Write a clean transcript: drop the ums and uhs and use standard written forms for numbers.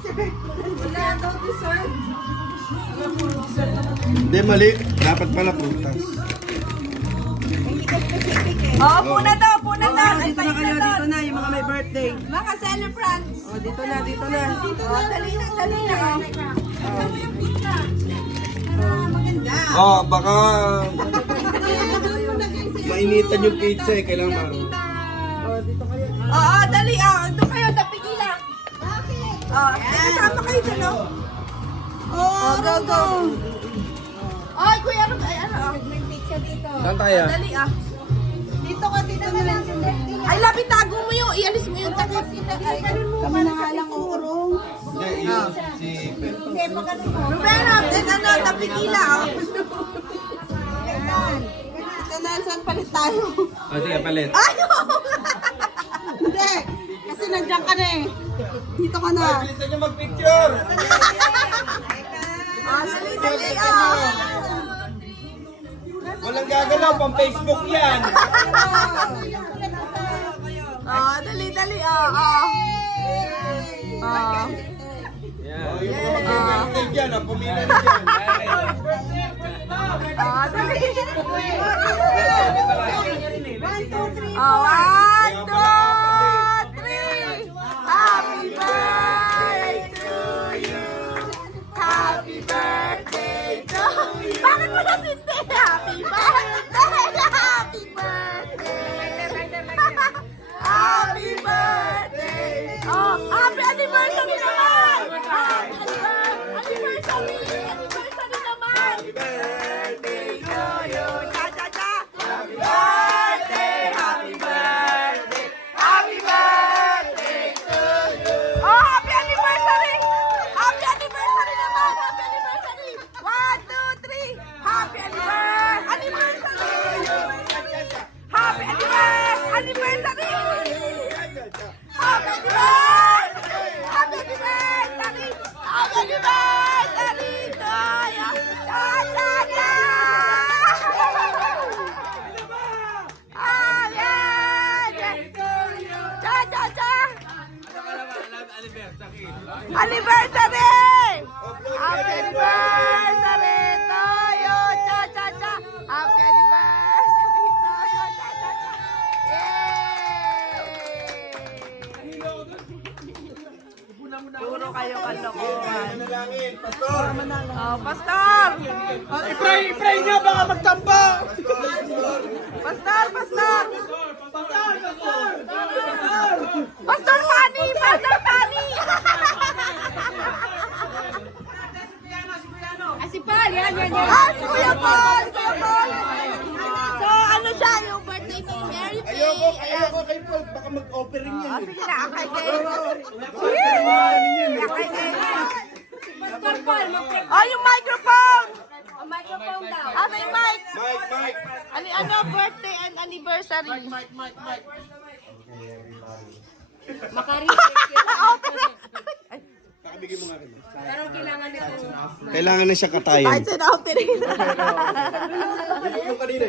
Wala daw dessert. Hindi, mali. Dapat pala prutas. Oo, puna daw, puna daw. Dito na kayo, dito na, yung mga may birthday. Mga celebrants. Oh, dito na, dito na. Oh, dali na, dali na. Maganda. Oh, baka mainitan yung pizza eh. Kailangan Oo, dali. Doon kayo, napigilan. Oh, kasama kayo dun, oh. Oh, go, go. Ay, kuya, ay, ano, may pizza dito. Saan tayo? Dali, Dito na lang si Dirty. Ay, labi, tago mo yung, ialis mo yung takip. Kami na nga lang uurong. Hindi, yun si Pep. Hindi, magano mo. Pero, ano, napigila, oh. Ito na, saan palit tayo? O, sige, palit. Ay, Hindi, kasi nandiyan ka na eh. Dito ka na. Bilisan nyo mag-picture! dali, dali, Walang gagalaw, pang Facebook yan! dali, dali, Yan. Yung mga mag-birthday dyan, pumila na dyan. dali. 1, 2, 3. 1, 2, 3. Happy birthday to you. Happy birthday to you. Bakit mo nasindi? Happy birthday. Happy birthday. Happy birthday. Oh, happy anniversary naman. Anniversary. Anniversary naman. Happy birthday to you. Cha, cha, cha. Happy birthday. Happy birthday. Happy birthday to you. Oh, happy anniversary. Happy anniversary naman. Happy anniversary. 1, 2, 3. Happy anniversary. Anniversary. Happy anniversary. Anniversary. Happy anniversary. Happy anniversary. Happy anniversary to you. Cha, cha, cha. Cha, cha, cha. Anniversary! Happy anniversary to you! Cha, cha, cha! Happy anniversary to you! Cha, cha, cha! Yay! Puro kayo kalokohan. Manalangin, pastor! Oh, pastor! I-pray nyo, baka magtambo! Pastor! Pastor! Pastor Pani! Pastor Pani! Si Paul, yan. Si Kuya Paul! Kuya Paul! So, ano siya? Yung birthday ni Mary Faye. Ayan. Ayoko kay Paul, baka mag-offering yan. Sige na, akay din. Akay din. Pastor Paul, Oh, yung microphone! microphone daw. May mic! Mike! Ano, birthday and anniversary. Makarecheck yun. Pakabigay mo nga rin. Pero kailangan nito. Kailangan na siya katayan. Kahit sa outing. Yung kanina.